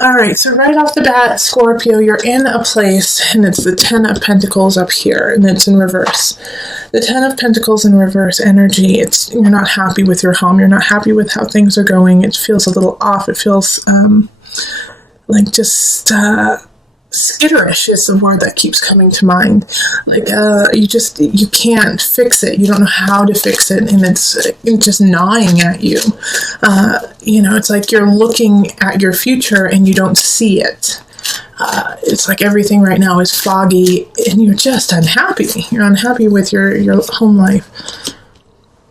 All right, so right off the bat, Scorpio, you're in a place, and it's the Ten of Pentacles up here, and it's in reverse. The Ten of Pentacles in reverse energy, you're not happy with your home. You're not happy with how things are going. It feels a little off. It feels like just skitterish is the word that keeps coming to mind. Like you can't fix it. You don't know how to fix it, and it's just gnawing at you. It's like you're looking at your future and you don't see it. It's like everything right now is foggy, and you're just unhappy. You're unhappy with your home life.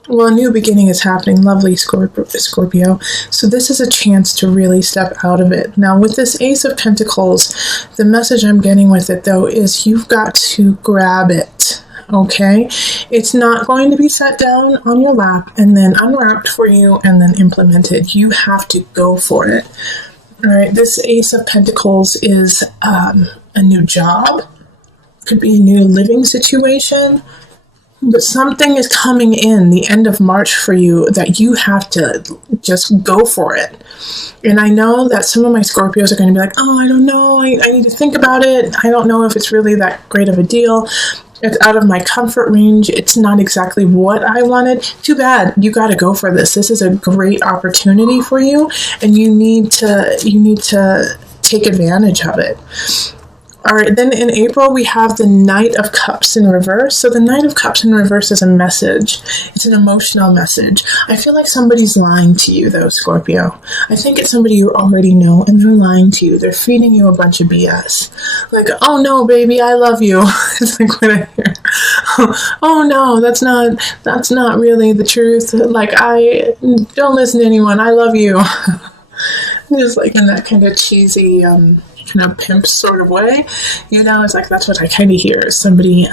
Well, a new beginning is happening. Lovely, Scorpio. So this is a chance to really step out of it. Now, with this Ace of Pentacles, the message I'm getting with it, though, is you've got to grab it, okay? It's not going to be set down on your lap and then unwrapped for you and then implemented. You have to go for it. All right, this Ace of Pentacles is a new job. Could be a new living situation. But something is coming in the end of March for you that you have to just go for it. And I know that some of my Scorpios are going to be like, oh, I don't know. I need to think about it. I don't know if it's really that great of a deal. It's out of my comfort range. It's not exactly what I wanted. Too bad. You got to go for this. This is a great opportunity for you, and you need to take advantage of it. All right, then in April, we have the Knight of Cups in reverse. So the Knight of Cups in reverse is a message. It's an emotional message. I feel like somebody's lying to you, though, Scorpio. I think it's somebody you already know, and they're lying to you. They're feeding you a bunch of BS. Like, oh, no, baby, I love you. It's like what I hear. Oh, no, that's not really the truth. Like, I don't listen to anyone. I love you. It's like in that kind of cheesy... kind of pimp sort of way, it's like that's what I kind of hear is somebody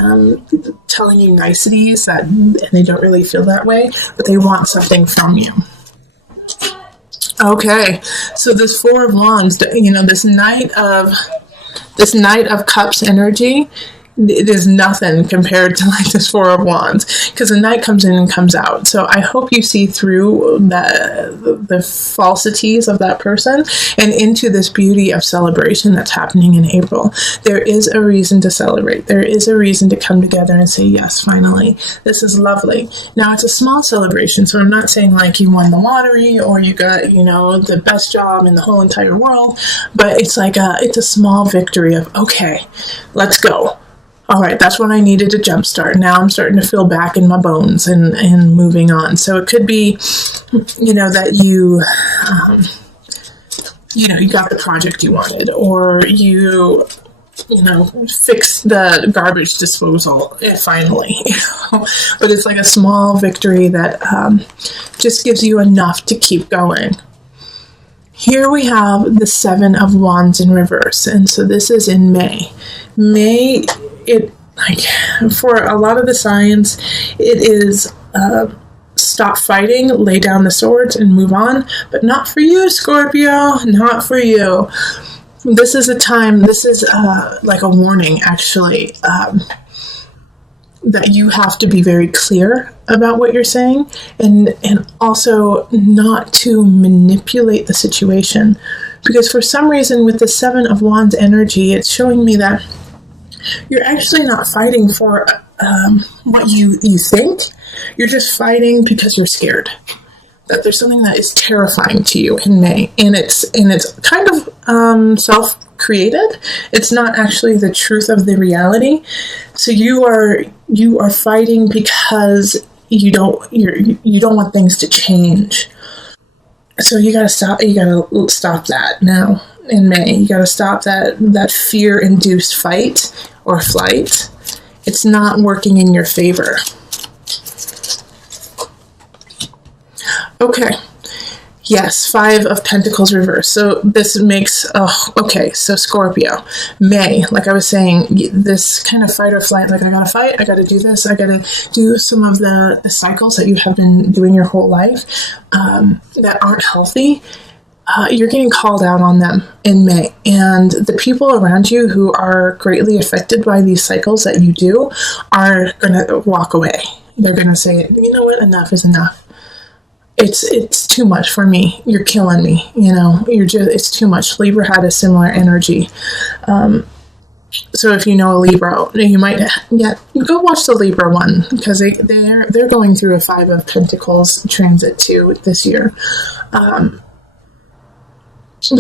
telling you niceties and they don't really feel that way, but they want something from you. Okay, so this Four of Wands, this Knight of Cups energy, it is nothing compared to like this Four of Wands, because the Knight comes in and comes out. So I hope you see through the falsities of that person and into this beauty of celebration that's happening in April. There is a reason to celebrate. There is a reason to come together and say, yes, finally, this is lovely. Now, it's a small celebration, so I'm not saying like you won the lottery or you got, the best job in the whole entire world, but it's like it's a small victory of, okay, let's go. All right, that's when I needed a jump start. Now I'm starting to feel back in my bones and moving on. So it could be, that you got the project you wanted, or you fixed the garbage disposal finally. But it's like a small victory that just gives you enough to keep going. Here we have the Seven of Wands in reverse, and so this is in May. For a lot of the signs, it is stop fighting, lay down the swords, and move on. But not for you, Scorpio. Not for you. This is a time. This is like a warning, actually, that you have to be very clear about what you're saying, and also not to manipulate the situation, because for some reason with the Seven of Wands energy, it's showing me that you're actually not fighting for what you think. You're just fighting because you're scared that there's something that is terrifying to you in May, and it's kind of self-created. It's not actually the truth of the reality. So you are fighting because you don't want things to change. So you gotta stop that now. In May, you got to stop that fear-induced fight or flight. It's not working in your favor. Okay. Yes, Five of Pentacles reverse. So this makes, so Scorpio, May, like I was saying, this kind of fight or flight, like I gotta fight, I gotta do this, I gotta do some of the cycles that you have been doing your whole life that aren't healthy. You're getting called out on them in May. And the people around you who are greatly affected by these cycles that you do are going to walk away. They're going to say, you know what, enough is enough. it's too much for me. You're killing me. It's too much. Libra had a similar energy. So if you know a Libra, you might go watch the Libra one, because they're going through a 5 of Pentacles transit too this year. But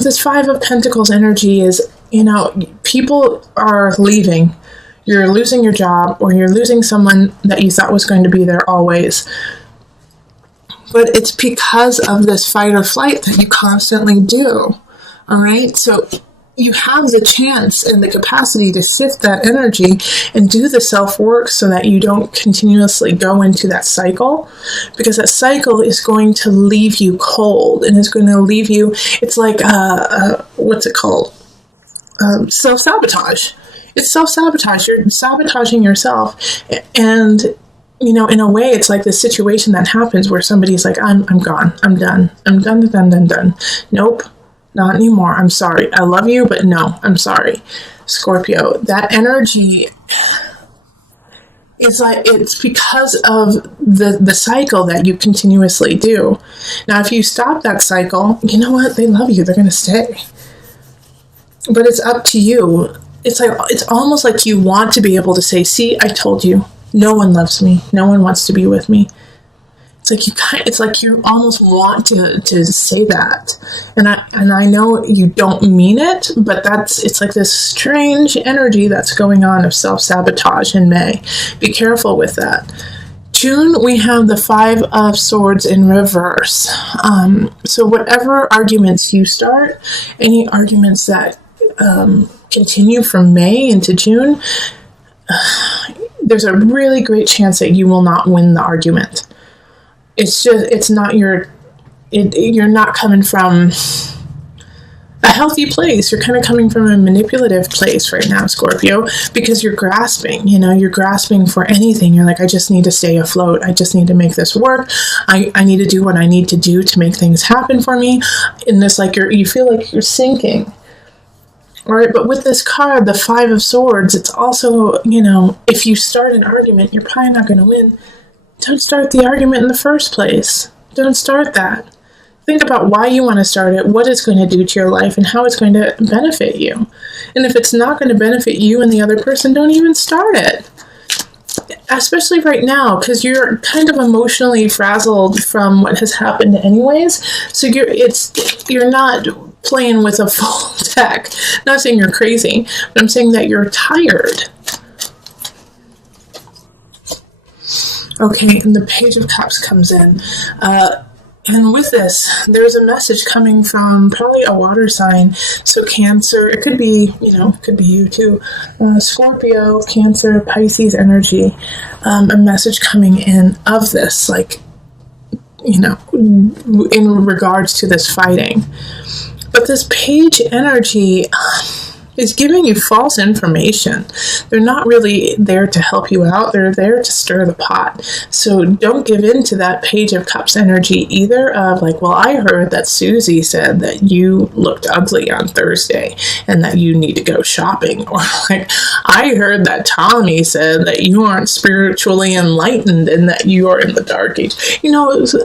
this 5 of Pentacles energy is, people are leaving. You're losing your job, or you're losing someone that you thought was going to be there always. But it's because of this fight or flight that you constantly do. All right? So you have the chance and the capacity to sift that energy and do the self-work so that you don't continuously go into that cycle, because that cycle is going to leave you cold, and is going to leave you, it's like, what's it called? Self-sabotage. It's self-sabotage. You're sabotaging yourself. And, in a way, it's like this situation that happens where somebody's like, I'm gone. I'm done. I'm done. Nope. Not anymore. I'm sorry. I love you, but no, I'm sorry. Scorpio, that energy is like, it's because of the cycle that you continuously do. Now, if you stop that cycle, you know what? They love you. They're going to stay. But it's up to you. It's almost like you want to be able to say, see, I told you, no one loves me. No one wants to be with me. It's like you almost want to say that, and I know you don't mean it, but it's like this strange energy that's going on of self-sabotage in May. Be careful with that. June, we have the 5 of Swords in reverse. So whatever arguments you start, any arguments that continue from May into June, there's a really great chance that you will not win the argument. You're not coming from a healthy place. You're kind of coming from a manipulative place right now, Scorpio, because you're grasping, you're grasping for anything. You're like, I just need to stay afloat. I just need to make this work. I need to do what I need to do to make things happen for me. And this, like, you feel like you're sinking. All right, but with this card, the 5 of Swords, it's also, if you start an argument, you're probably not going to win. Don't start the argument in the first place. Don't start that. Think about why you want to start it, what it's going to do to your life, and how it's going to benefit you. And if it's not going to benefit you and the other person, don't even start it. Especially right now, because you're kind of emotionally frazzled from what has happened anyways. So you're not playing with a full deck. I'm not saying you're crazy, but I'm saying that you're tired. Okay, and the Page of Cups comes in. And with this, there's a message coming from probably a water sign. So Cancer, it could be, it could be you too. Scorpio, Cancer, Pisces energy. A message coming in of this, like, in regards to this fighting. But this Page energy is giving you false information. They're not really there to help you out. They're there to stir the pot. So don't give in to that Page of Cups energy either of like, well, I heard that Susie said that you looked ugly on Thursday and that you need to go shopping. Or like, I heard that Tommy said that you aren't spiritually enlightened and that you are in the dark age.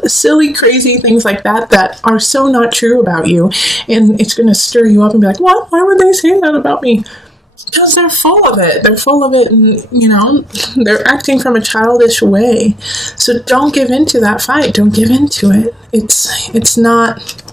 Silly, crazy things like that are so not true about you. And it's going to stir you up and be like, what? Why would they say that about me? Because they're full of it. They're full of it, and they're acting from a childish way. So don't give in to that fight. Don't give in to it. It's not.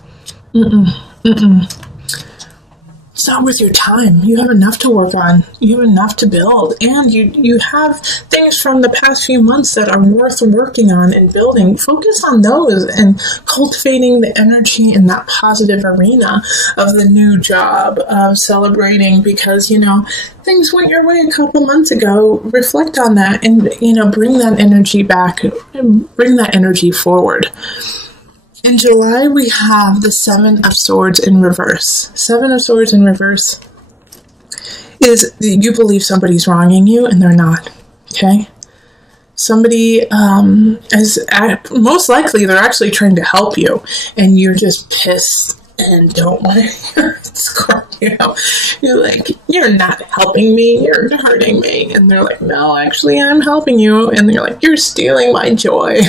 It's not worth your time. You have enough to work on. You have enough to build. And you have things from the past few months that are worth working on and building. Focus on those and cultivating the energy in that positive arena of the new job, of celebrating because, things went your way a couple months ago. Reflect on that and, bring that energy back, bring that energy forward. In July, we have the 7 of Swords in reverse. 7 of Swords in reverse is you believe somebody's wronging you and they're not, okay? Somebody most likely they're actually trying to help you and you're just pissed and don't want to hear it, Scorpio. You're like, you're not helping me, you're hurting me. And they're like, no, actually I'm helping you. And you're like, you're stealing my joy.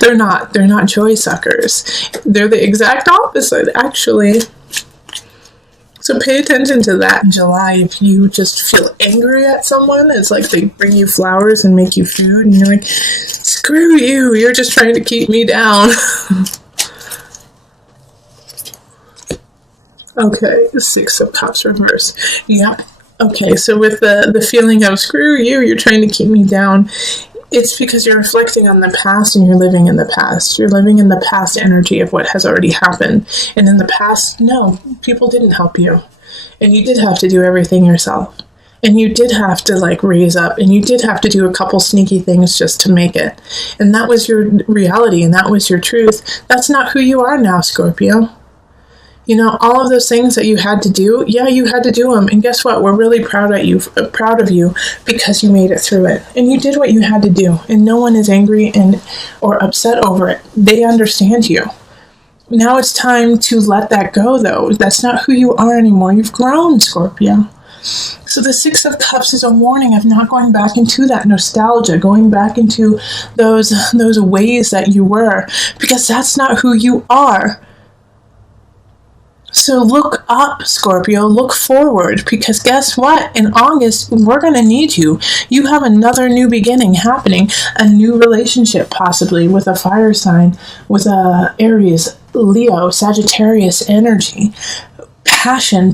They're not joy suckers. They're the exact opposite, actually. So pay attention to that in July. If you just feel angry at someone, it's like they bring you flowers and make you food, and you're like, screw you, you're just trying to keep me down. Okay, the Six of Cups reverse. Yeah. Okay, so with the feeling of screw you, you're trying to keep me down, it's because you're reflecting on the past and you're living in the past. You're living in the past energy of what has already happened. And in the past, no, people didn't help you. And you did have to do everything yourself. And you did have to raise up, and you did have to do a couple sneaky things just to make it. And that was your reality, and that was your truth. That's not who you are now, Scorpio. All of those things that you had to do, yeah, you had to do them. And guess what? We're really proud of you because you made it through it. And you did what you had to do. And no one is angry or upset over it. They understand you. Now it's time to let that go, though. That's not who you are anymore. You've grown, Scorpio. So the Six of Cups is a warning of not going back into that nostalgia, going back into those ways that you were, because that's not who you are. So look up, Scorpio, look forward, because guess what? In August, we're going to need you. You have another new beginning happening, a new relationship possibly with a fire sign, with a Aries, Leo, Sagittarius energy. Passion,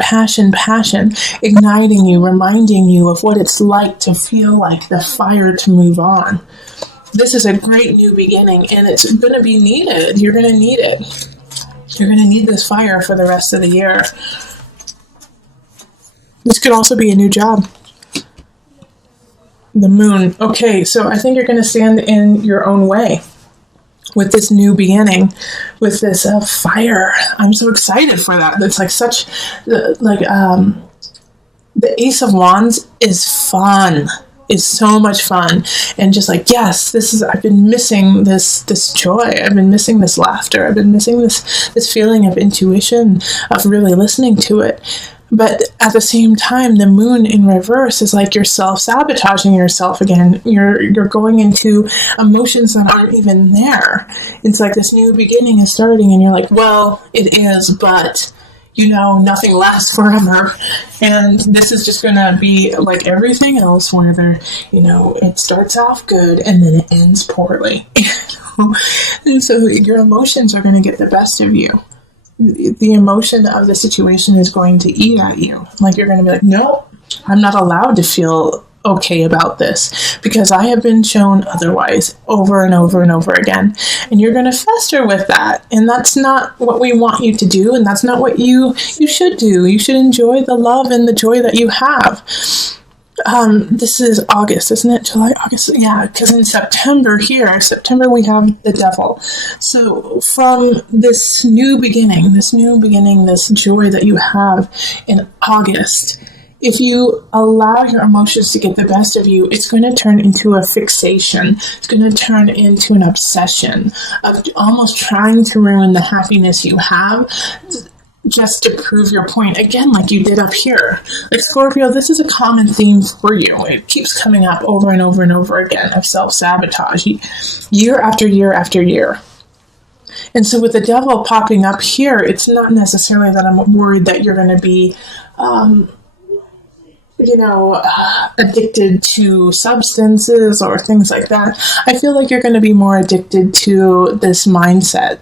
igniting you, reminding you of what it's like to feel like the fire to move on. This is a great new beginning, and it's going to be needed. You're going to need it. You're going to need this fire for the rest of the year. This could also be a new job. The Moon. Okay, so I think you're going to stand in your own way with this new beginning, with this fire. I'm so excited for that. It's the Ace of Wands is fun. Is so much fun, and just yes, I've been missing this joy. I've been missing this laughter. I've been missing this feeling of intuition, of really listening to it. But at the same time, the Moon in reverse is like you're self-sabotaging yourself again. You're going into emotions that aren't even there. It's like this new beginning is starting, and you're like, well, it is, but nothing lasts forever. And this is just going to be like everything else, where it starts off good and then it ends poorly. And so your emotions are going to get the best of you. The emotion of the situation is going to eat at you. You're going to be like, no, I'm not allowed to feel okay about this, because I have been shown otherwise over and over and over again. And you're going to fester with that. And that's not what we want you to do. And that's not what you should do. You should enjoy the love and the joy that you have. This is August, isn't it? July, August? Yeah, because in September we have the Devil. So from this new beginning, this joy that you have in August, if you allow your emotions to get the best of you, it's going to turn into a fixation. It's going to turn into an obsession of almost trying to ruin the happiness you have just to prove your point. Again, like you did up here. Scorpio, this is a common theme for you. It keeps coming up over and over and over again of self-sabotage, year after year after year. And so with the Devil popping up here, it's not necessarily that I'm worried that you're going to be addicted to substances or things like that. I feel like you're going to be more addicted to this mindset,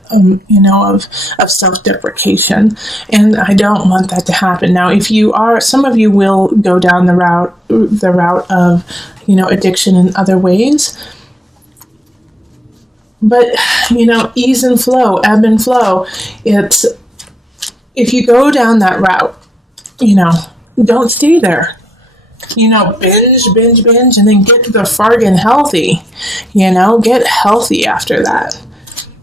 of self-deprecation. And I don't want that to happen. Now, if you are, some of you will go down the route of, addiction in other ways. But, ease and flow, ebb and flow. It's, if you go down that route, don't stay there. Binge, and then get to the fargan healthy. Get healthy after that.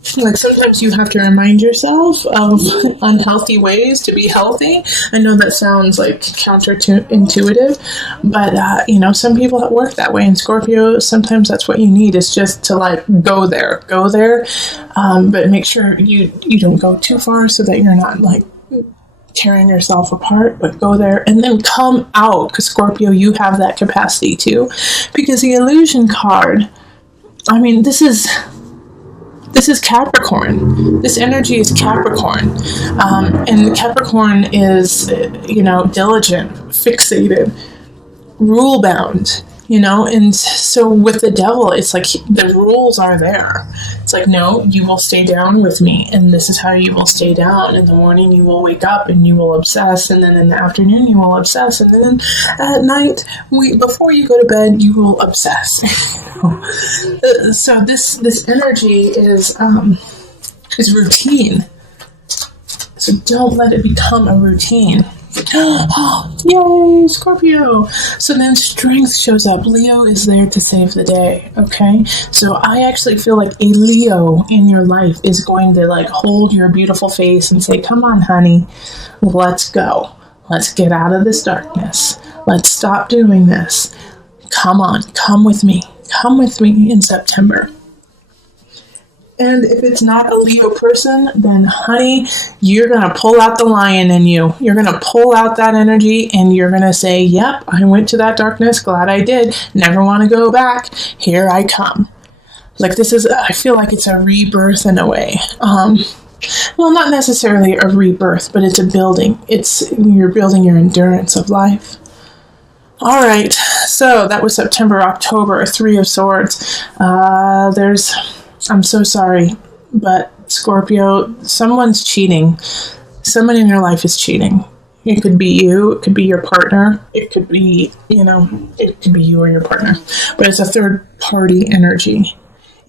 Sometimes you have to remind yourself of unhealthy ways to be healthy. I know that sounds counterintuitive, but some people work that way. And Scorpio, sometimes that's what you need, is just to go there, but make sure you don't go too far so that you're not tearing yourself apart, but go there and then come out, because Scorpio, you have that capacity too. Because the illusion card, this is This is Capricorn. This energy is Capricorn. And Capricorn is, diligent, fixated, rule bound, and so with the devil, it's like the rules are there. It's like, no, you will stay down with me, and this is how you will stay down. In the morning you will wake up and you will obsess, and then in the afternoon you will obsess, and then at night, before you go to bed, you will obsess. So this energy is routine. So don't let it become a routine. Yay, Scorpio. So then strength shows up. Leo is there to save the day. Okay, so I actually feel like a Leo in your life is going to hold your beautiful face and say, come on, honey, let's go. Let's get out of this darkness. Let's stop doing this. Come on, come with me in September. And if it's not a Leo person, then honey, you're going to pull out the lion in you. You're going to pull out that energy and you're going to say, yep, I went to that darkness. Glad I did. Never want to go back. Here I come. I feel like it's a rebirth in a way. Well, not necessarily a rebirth, but it's a building. You're building your endurance of life. All right. So that was September, October, Three of Swords. I'm so sorry, but Scorpio, someone's cheating. Someone in your life is cheating. It could be you. It could be your partner. It could be, it could be you or your partner. But it's a third party energy.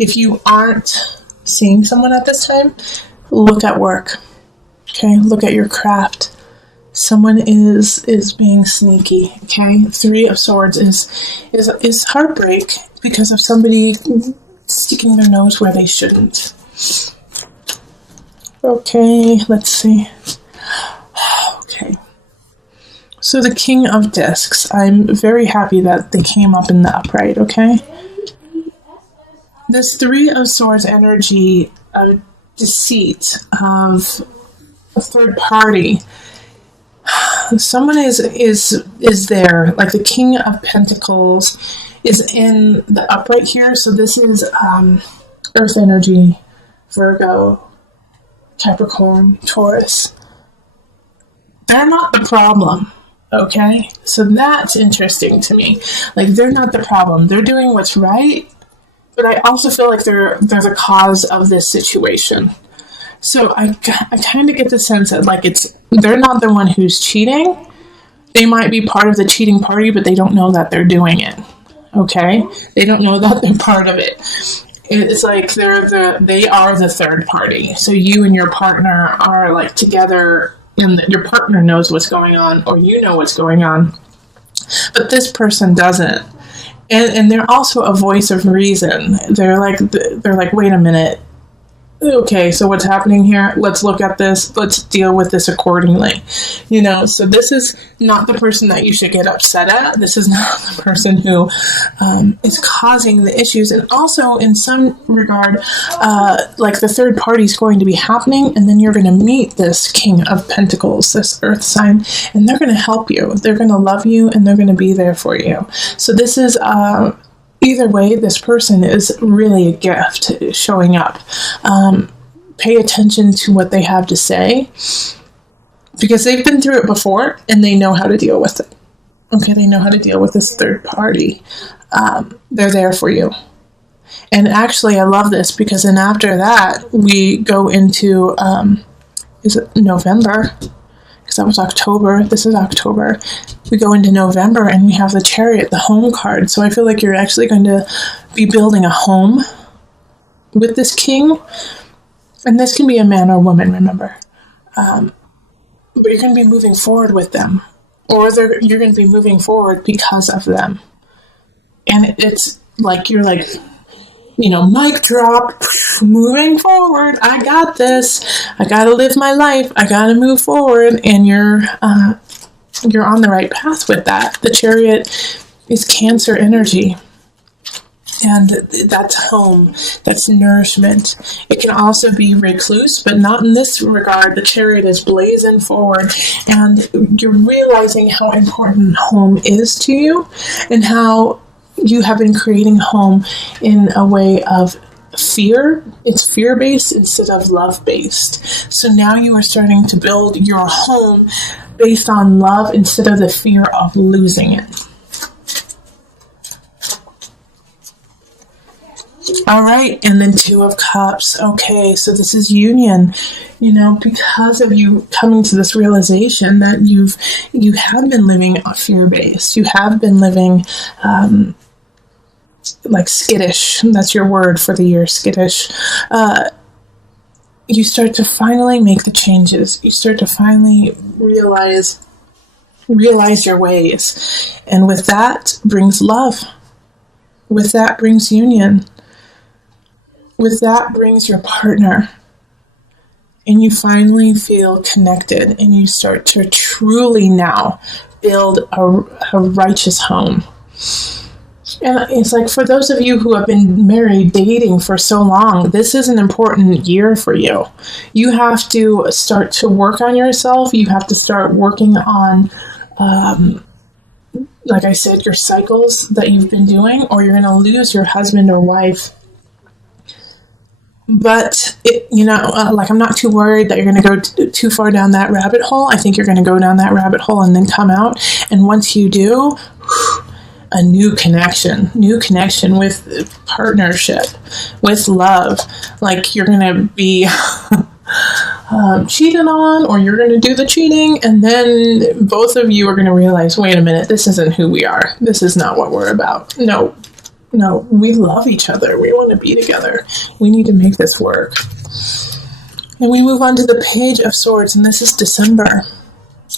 If you aren't seeing someone at this time, look at work. Okay, look at your craft. Someone is being sneaky. Okay, Three of Swords is heartbreak because of somebody sticking their nose where they shouldn't. Okay, let's see. Okay. So the King of Discs. I'm very happy that they came up in the upright, okay? This Three of Swords energy of deceit, of a third party. Someone is there, like the King of Pentacles is in the upright here. So this is Earth energy, Virgo, Capricorn, Taurus. They're not the problem, okay? So that's interesting to me. They're not the problem. They're doing what's right, but I also feel like they're the cause of this situation. So I kind of get the sense that they're not the one who's cheating. They might be part of the cheating party, but they don't know that they're doing it. Okay, they don't know that they're part of it. It's like they are the third party. So you and your partner are together, and your partner knows what's going on, or you know what's going on, but this person doesn't. And they're also a voice of reason. They're like, wait a minute. Okay, so what's happening here? Let's look at this. Let's deal with this accordingly. So this is not the person that you should get upset at. This is not the person who is causing the issues. And also, in some regard, the third party is going to be happening, and then you're going to meet this King of Pentacles, this Earth sign, and they're going to help you. They're going to love you, and they're going to be there for you. So this is either way, this person is really a gift showing up. Pay attention to what they have to say, because they've been through it before and they know how to deal with it. Okay, they know how to deal with this third party. They're there for you. And actually, I love this because then after that, we go into, is it November? Because that was October. This is October. We go into November and we have the Chariot, the home card. So I feel like you're actually going to be building a home with this king. And this can be a man or woman, remember. But you're going to be moving forward with them. Or you're going to be moving forward because of them. And it's like you're mic drop, moving forward. I got this. I got to live my life. I got to move forward. And you're on the right path with that. The Chariot is Cancer energy. And that's home. That's nourishment. It can also be recluse, but not in this regard. The Chariot is blazing forward. And you're realizing how important home is to you and how you have been creating home in a way of fear. It's fear-based instead of love-based. So now you are starting to build your home based on love instead of the fear of losing it. All right, and then Two of Cups. Okay, so this is union. You know, because of you coming to this realization that you have been living fear-based. You have been living like skittish. That's your word for the year, skittish. You start to finally make the changes. You start to finally realize your ways. And with that brings love. With that brings union. With that brings your partner. And you finally feel connected, and you start to truly now build a righteous home. And it's like, for those of you who have been married, dating for so long, this is an important year for you. You have to start to work on yourself. You have to start working on, like I said, your cycles that you've been doing, or you're going to lose your husband or wife. But, like, I'm not too worried that you're going to go too far down that rabbit hole. I think you're going to go down that rabbit hole and then come out. And once you do, a new connection with partnership, with love. Like, you're going to be cheated on, or you're going to do the cheating. And then both of you are going to realize, wait a minute, this isn't who we are. This is not what we're about. No, we love each other. We want to be together. We need to make this work. And we move on to the Page of Swords, and this is December.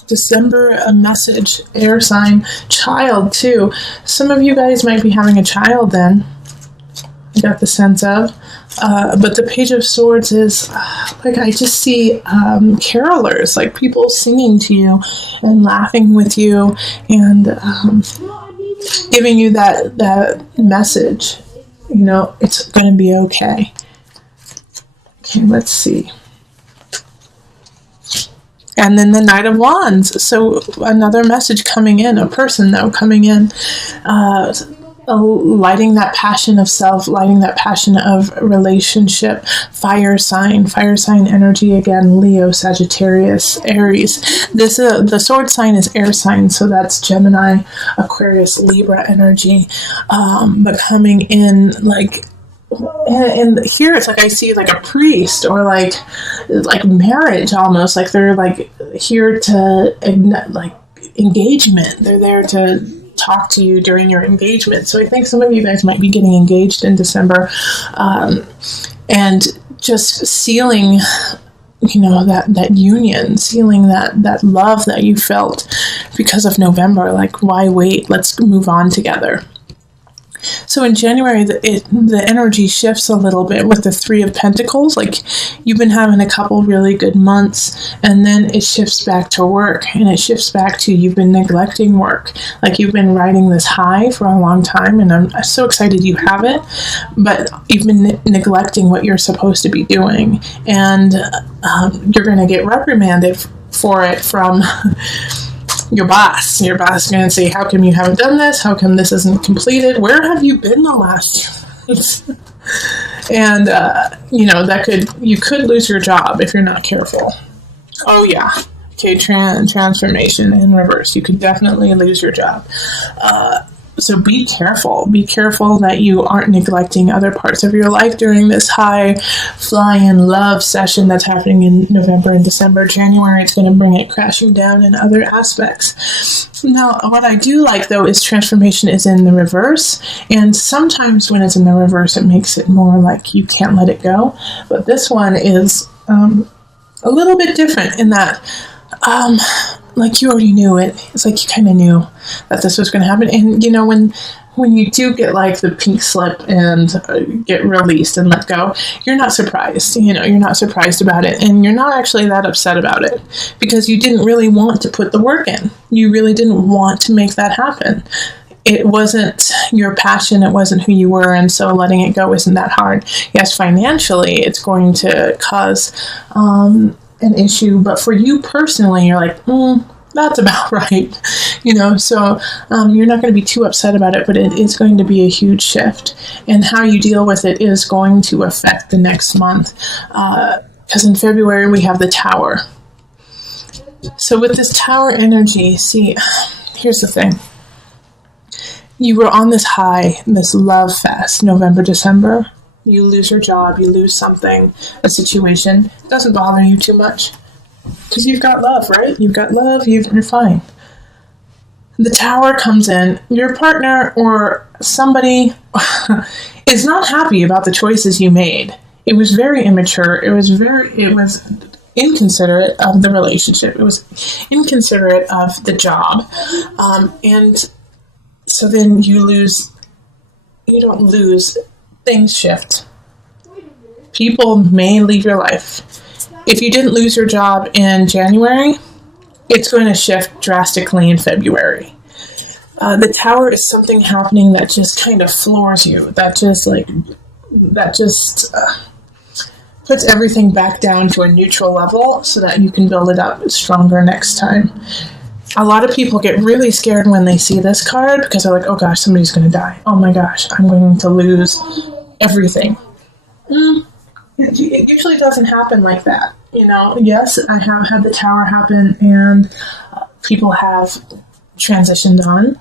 December, a message, air sign, child too. Some of you guys might be having a child then. I got the sense of. But the Page of Swords is, like, I just see carolers, like people singing to you and laughing with you and giving you that message. It's going to be okay. Okay, let's see. And then the Knight of Wands. So another message coming in, a person though coming in, lighting that passion of self, lighting that passion of relationship. Fire sign energy again. Leo, Sagittarius, Aries. The sword sign is air sign, so that's Gemini, Aquarius, Libra energy. But coming in like. And here it's like I see like a priest, or like marriage almost, like they're like here to like engagement. They're there to talk to you during your engagement. So I think some of you guys might be getting engaged in December, and just sealing, that union, sealing that love that you felt because of November. Like, why wait? Let's move on together. So in January, the energy shifts a little bit with the Three of Pentacles. Like, you've been having a couple really good months, and then it shifts back to work, and it shifts back to you've been neglecting work. Like, you've been riding this high for a long time, and I'm so excited you have it, but you've been neglecting what you're supposed to be doing, and you're going to get reprimanded for it from your boss. Your boss is going to say, how come you haven't done this? How come this isn't completed? Where have you been the last months? And, you could lose your job if you're not careful. Oh, yeah. Okay, transformation in reverse. You could definitely lose your job. So be careful. Be careful that you aren't neglecting other parts of your life during this high flying love session that's happening in November and December. January, it's going to bring it crashing down in other aspects. Now, what I do like, though, is transformation is in the reverse. And sometimes when it's in the reverse, it makes it more like you can't let it go. But this one is a little bit different in that like you already knew it. It's like you kind of knew that this was going to happen. And, when you do get like the pink slip and get released and let go, you're not surprised. You're not surprised about it. And you're not actually that upset about it because you didn't really want to put the work in. You really didn't want to make that happen. It wasn't your passion. It wasn't who you were. And so letting it go isn't that hard. Yes, financially, it's going to cause an issue, but for you personally, you're like, that's about right. So you're not going to be too upset about it, but it is going to be a huge shift. And how you deal with it is going to affect the next month. Because in February, we have the Tower. So with this Tower energy, see, here's the thing. You were on this high, this love fest, November, December. You lose your job, you lose something, a situation. It doesn't bother you too much. Because you've got love, right? You've got love, you're fine. The Tower comes in, your partner or somebody is not happy about the choices you made. It was very immature. It was inconsiderate of the relationship. It was inconsiderate of the job. And so then you don't lose, things shift. People may leave your life. If you didn't lose your job in January, it's going to shift drastically in February. The Tower is something happening that just kind of floors you. That just puts everything back down to a neutral level so that you can build it up stronger next time. A lot of people get really scared when they see this card because they're like, oh gosh, somebody's going to die. Oh my gosh, I'm going to lose everything. It usually doesn't happen like that. Yes, I have had the Tower happen and people have transitioned on.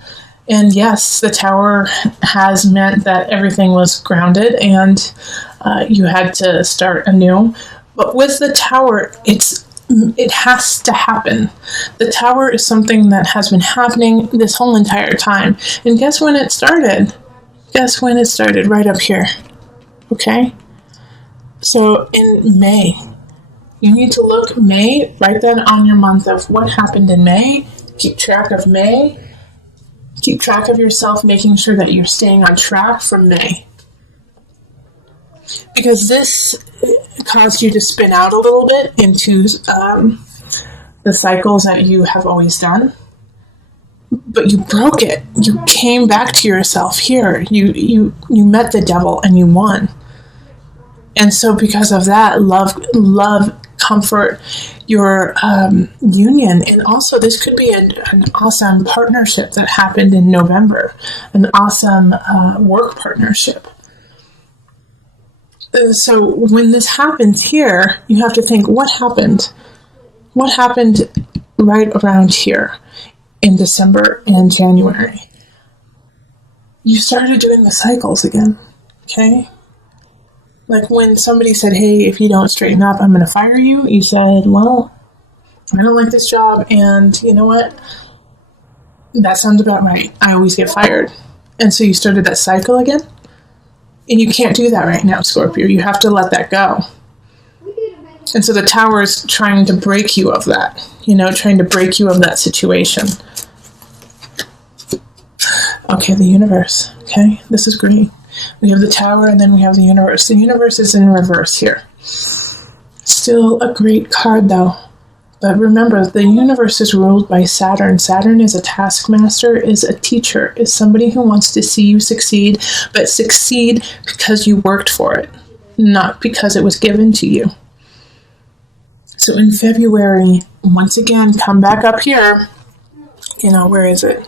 And yes, the Tower has meant that everything was grounded and you had to start anew. But with the Tower, it has to happen. The Tower is something that has been happening this whole entire time. And guess when it started? Guess when it started? Right up here. Okay? So in May, you need to look May, write that on your month of what happened in May. Keep track of May. Keep track of yourself, making sure that you're staying on track from May. Because this caused you to spin out a little bit into the cycles that you have always done. But you broke it. You came back to yourself here. You met the devil and you won. And so because of that, love, comfort, your union. And also this could be an awesome partnership that happened in November. An awesome work partnership. So when this happens here, you have to think, what happened? What happened right around here in December and January? You started doing the cycles again, okay? Like when somebody said, hey, if you don't straighten up, I'm going to fire you. You said, well, I don't like this job. And you know what? That sounds about right. I always get fired. And so you started that cycle again. And you can't do that right now, Scorpio. You have to let that go. And so the Tower is trying to break you of that, trying to break you of that situation. Okay, the universe. Okay, this is green. We have the Tower and then we have the universe. The universe is in reverse here. Still a great card though. But remember, the universe is ruled by Saturn. Saturn is a taskmaster, is a teacher, is somebody who wants to see you succeed, but succeed because you worked for it, not because it was given to you. So in February, once again, come back up here. Where is it?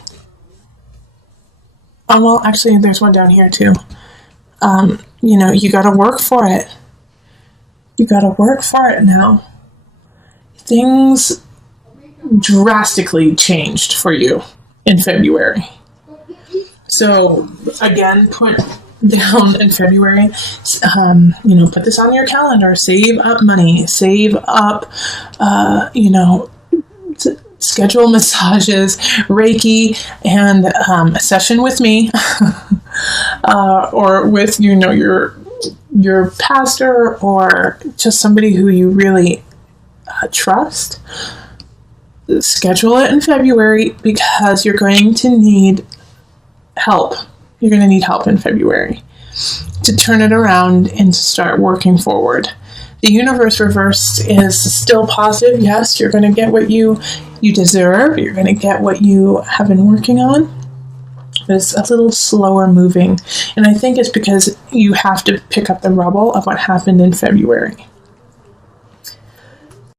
Oh, well, actually, there's one down here too. You got to work for it. You got to work for it now. Things drastically changed for you in February. So again, put down in February, put this on your calendar, save up money, save up, schedule massages, Reiki, and a session with me, or with, your pastor, or just somebody who you really trust. Schedule it in February because you're going to need help. You're going to need help in February to turn it around and to start working forward. The universe reversed is still positive. Yes, you're going to get what you deserve. You're going to get what you have been working on. But it's a little slower moving. And I think it's because you have to pick up the rubble of what happened in February.